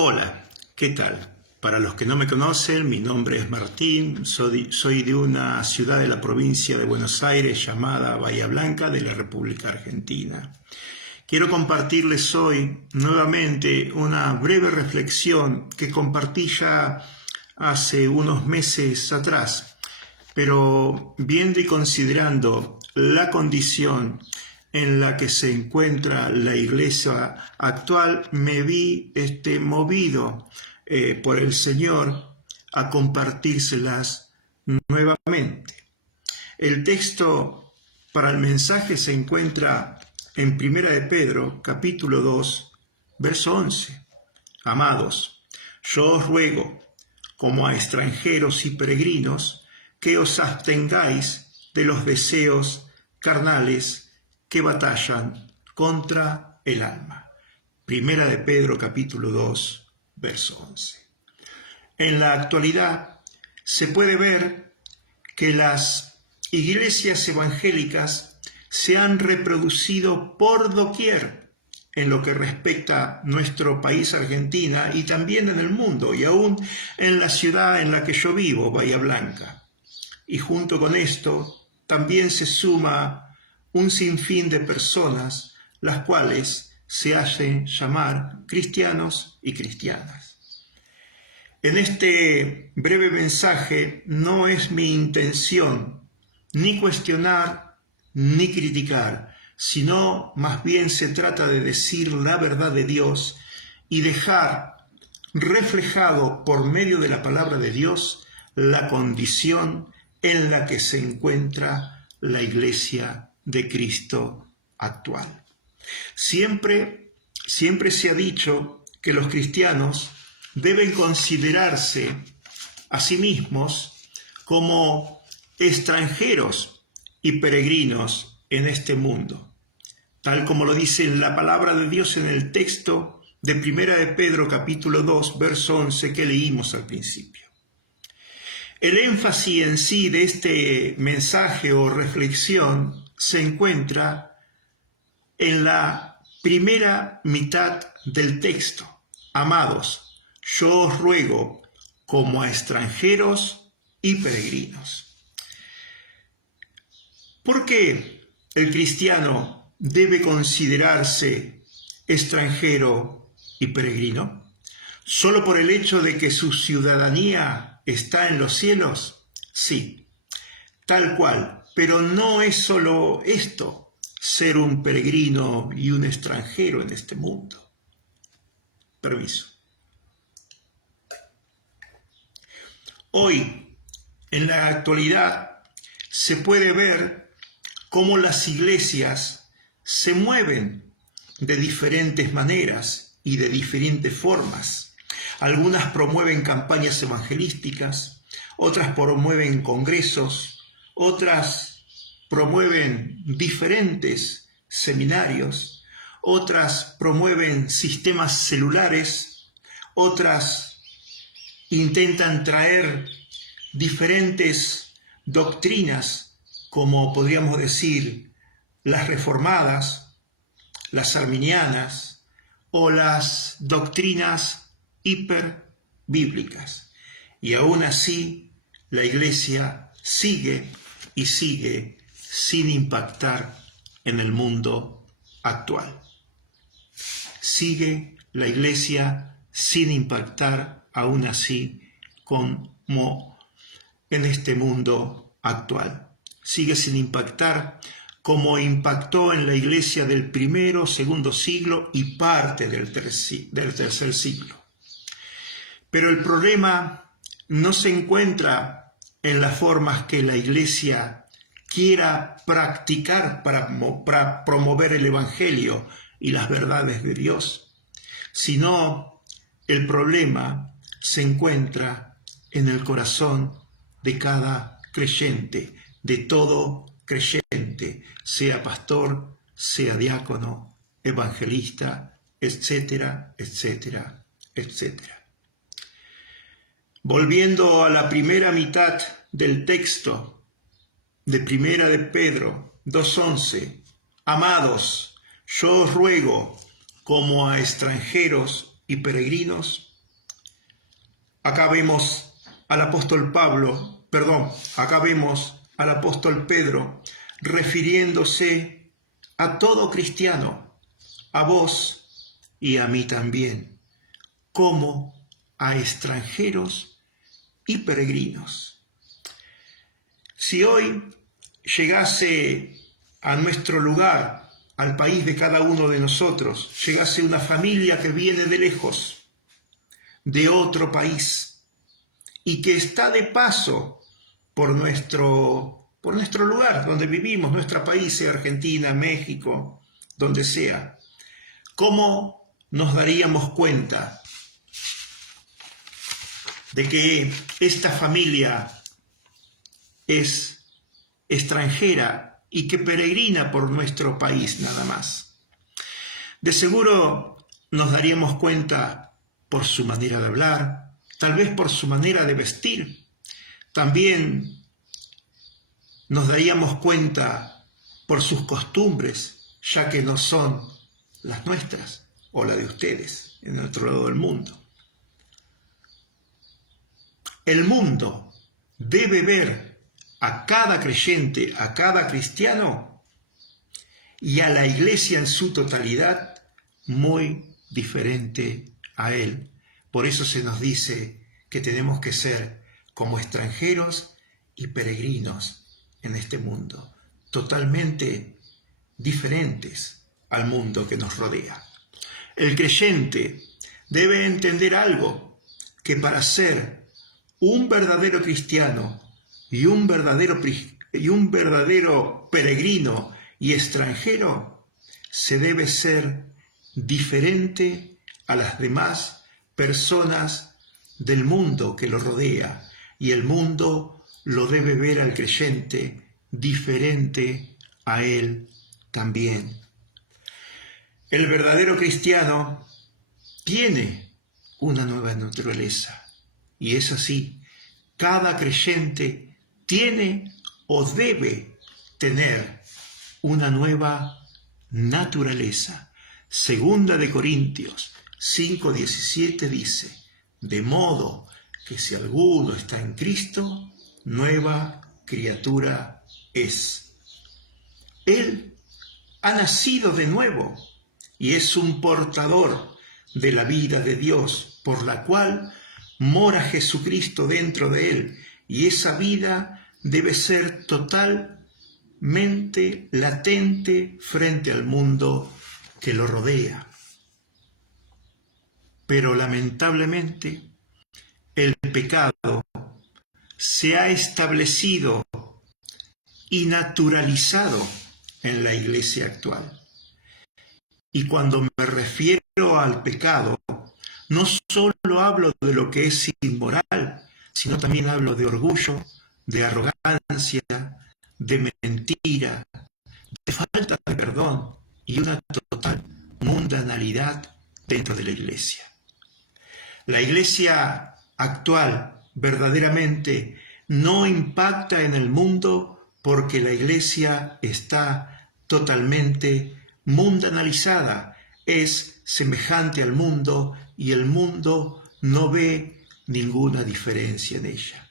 Hola, ¿qué tal? Para los que no me conocen, mi nombre es Martín, soy de una ciudad de la provincia de Buenos Aires llamada Bahía Blanca de la República Argentina. Quiero compartirles hoy nuevamente una breve reflexión que compartí ya hace unos meses atrás, pero viendo y considerando la condición en la que se encuentra la iglesia actual, me vi movido por el Señor a compartírselas nuevamente. El texto para el mensaje se encuentra en 1 de Pedro, capítulo 2, verso 11. Amados, yo os ruego, como a extranjeros y peregrinos, que os abstengáis de los deseos carnales que batallan contra el alma. 1 de Pedro, capítulo 2, verso 11. En la actualidad se puede ver que las iglesias evangélicas se han reproducido por doquier en lo que respecta a nuestro país, Argentina, y también en el mundo, y aún en la ciudad en la que yo vivo, Bahía Blanca. Y junto con esto también se suma un sinfín de personas, las cuales se hacen llamar cristianos y cristianas. En este breve mensaje no es mi intención ni cuestionar ni criticar, sino más bien se trata de decir la verdad de Dios y dejar reflejado por medio de la palabra de Dios la condición en la que se encuentra la iglesia de Cristo actual. Siempre se ha dicho que los cristianos deben considerarse a sí mismos como extranjeros y peregrinos en este mundo, tal como lo dice la palabra de Dios en el texto de 1 de Pedro capítulo 2, verso 11 que leímos al principio. El énfasis en sí de este mensaje o reflexión se encuentra en la primera mitad del texto. Amados, yo os ruego como a extranjeros y peregrinos. ¿Por qué el cristiano debe considerarse extranjero y peregrino? ¿Solo por el hecho de que su ciudadanía está en los cielos? Sí, tal cual, pero no es solo esto, ser un peregrino y un extranjero en este mundo. Permiso. Hoy, en la actualidad, se puede ver cómo las iglesias se mueven de diferentes maneras y de diferentes formas. Algunas promueven campañas evangelísticas, otras promueven congresos, otras promueven diferentes seminarios, otras promueven sistemas celulares, otras intentan traer diferentes doctrinas, como podríamos decir las reformadas, las arminianas o las doctrinas hiperbíblicas. Y aún así la iglesia sigue y sigue sin impactar en el mundo actual. Sigue la iglesia sin impactar aún así como en este mundo actual. Sigue sin impactar como impactó en la iglesia del primero, segundo siglo y parte del tercer siglo. Pero el problema no se encuentra en las formas que la iglesia quiera practicar para promover el evangelio y las verdades de Dios, sino el problema se encuentra en el corazón de cada creyente, de todo creyente, sea pastor, sea diácono, evangelista, etcétera, etcétera, etcétera. Volviendo a la primera mitad del texto de 1 de Pedro 2:11, amados, yo os ruego como a extranjeros y peregrinos, acá vemos al apóstol acá vemos al apóstol Pedro refiriéndose a todo cristiano, a vos y a mí también, como a extranjeros y peregrinos. Si hoy llegase a nuestro lugar, al país de cada uno de nosotros, llegase una familia que viene de lejos, de otro país, y que está de paso por nuestro lugar donde vivimos, nuestro país, sea Argentina, México, donde sea, ¿cómo nos daríamos cuenta de que esta familia es extranjera y que peregrina por nuestro país nada más? De seguro nos daríamos cuenta por su manera de hablar, tal vez por su manera de vestir. También nos daríamos cuenta por sus costumbres, ya que no son las nuestras o las de ustedes en otro lado del mundo. El mundo debe ver a cada creyente, a cada cristiano y a la iglesia en su totalidad muy diferente a él. Por eso se nos dice que tenemos que ser como extranjeros y peregrinos en este mundo, totalmente diferentes al mundo que nos rodea. El creyente debe entender algo, que para ser un verdadero cristiano y un verdadero peregrino y extranjero, se debe ser diferente a las demás personas del mundo que lo rodea, y el mundo lo debe ver al creyente diferente a él también. El verdadero cristiano tiene una nueva naturaleza, y es así. Cada creyente tiene o debe tener una nueva naturaleza. Segunda de Corintios 5:17 dice: de modo que si alguno está en Cristo, nueva criatura es. Él ha nacido de nuevo y es un portador de la vida de Dios, por la cual mora Jesucristo dentro de él, y esa vida debe ser totalmente latente frente al mundo que lo rodea. Pero lamentablemente el pecado se ha establecido y naturalizado en la iglesia actual. Y cuando me refiero al pecado, no solo hablo de lo que es inmoral, sino también hablo de orgullo, de arrogancia, de mentira, de falta de perdón y una total mundanalidad dentro de la iglesia. La iglesia actual verdaderamente no impacta en el mundo porque la iglesia está totalmente mundanalizada, es semejante al mundo y el mundo no ve ninguna diferencia en ella.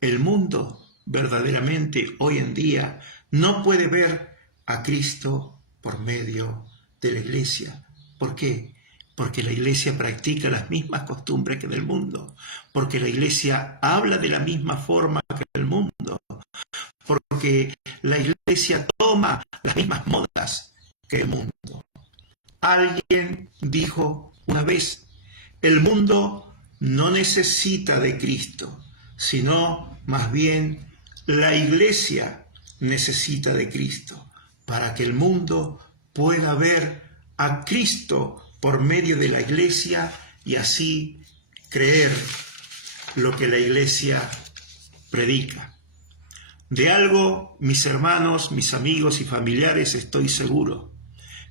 El mundo verdaderamente hoy en día no puede ver a Cristo por medio de la iglesia. ¿Por qué? Porque la iglesia practica las mismas costumbres que del mundo, porque la iglesia habla de la misma forma que el mundo, porque la iglesia toma las mismas modas que el mundo. Alguien dijo una vez: el mundo no necesita de Cristo, sino más bien la iglesia necesita de Cristo, para que el mundo pueda ver a Cristo por medio de la iglesia y así creer lo que la iglesia predica. De algo, mis hermanos, mis amigos y familiares, estoy seguro: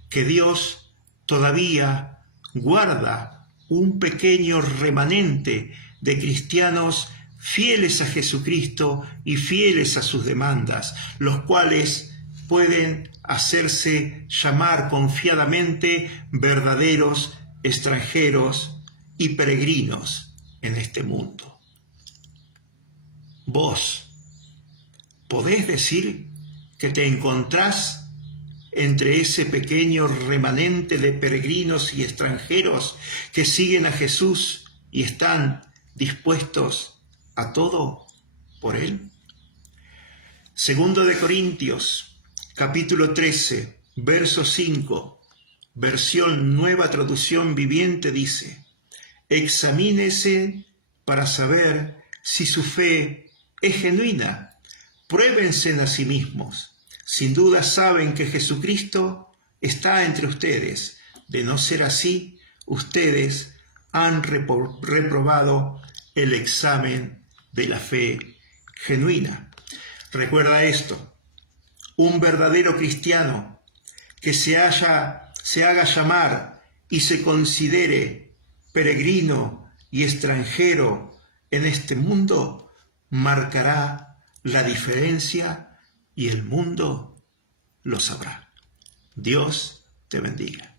que Dios todavía guarda un pequeño remanente de cristianos fieles a Jesucristo y fieles a sus demandas, los cuales pueden hacerse llamar confiadamente verdaderos extranjeros y peregrinos en este mundo. Vos, ¿podés decir que te encontrás entre ese pequeño remanente de peregrinos y extranjeros que siguen a Jesús y están dispuestos a todo por Él? Segundo de Corintios, capítulo 13, verso 5, versión Nueva Traducción Viviente dice: examínese para saber si su fe es genuina. Pruébense a sí mismos. Sin duda saben que Jesucristo está entre ustedes. De no ser así, ustedes han reprobado el examen de la fe genuina. Recuerda esto: un verdadero cristiano que se haga llamar y se considere peregrino y extranjero en este mundo, marcará la diferencia y el mundo lo sabrá. Dios te bendiga.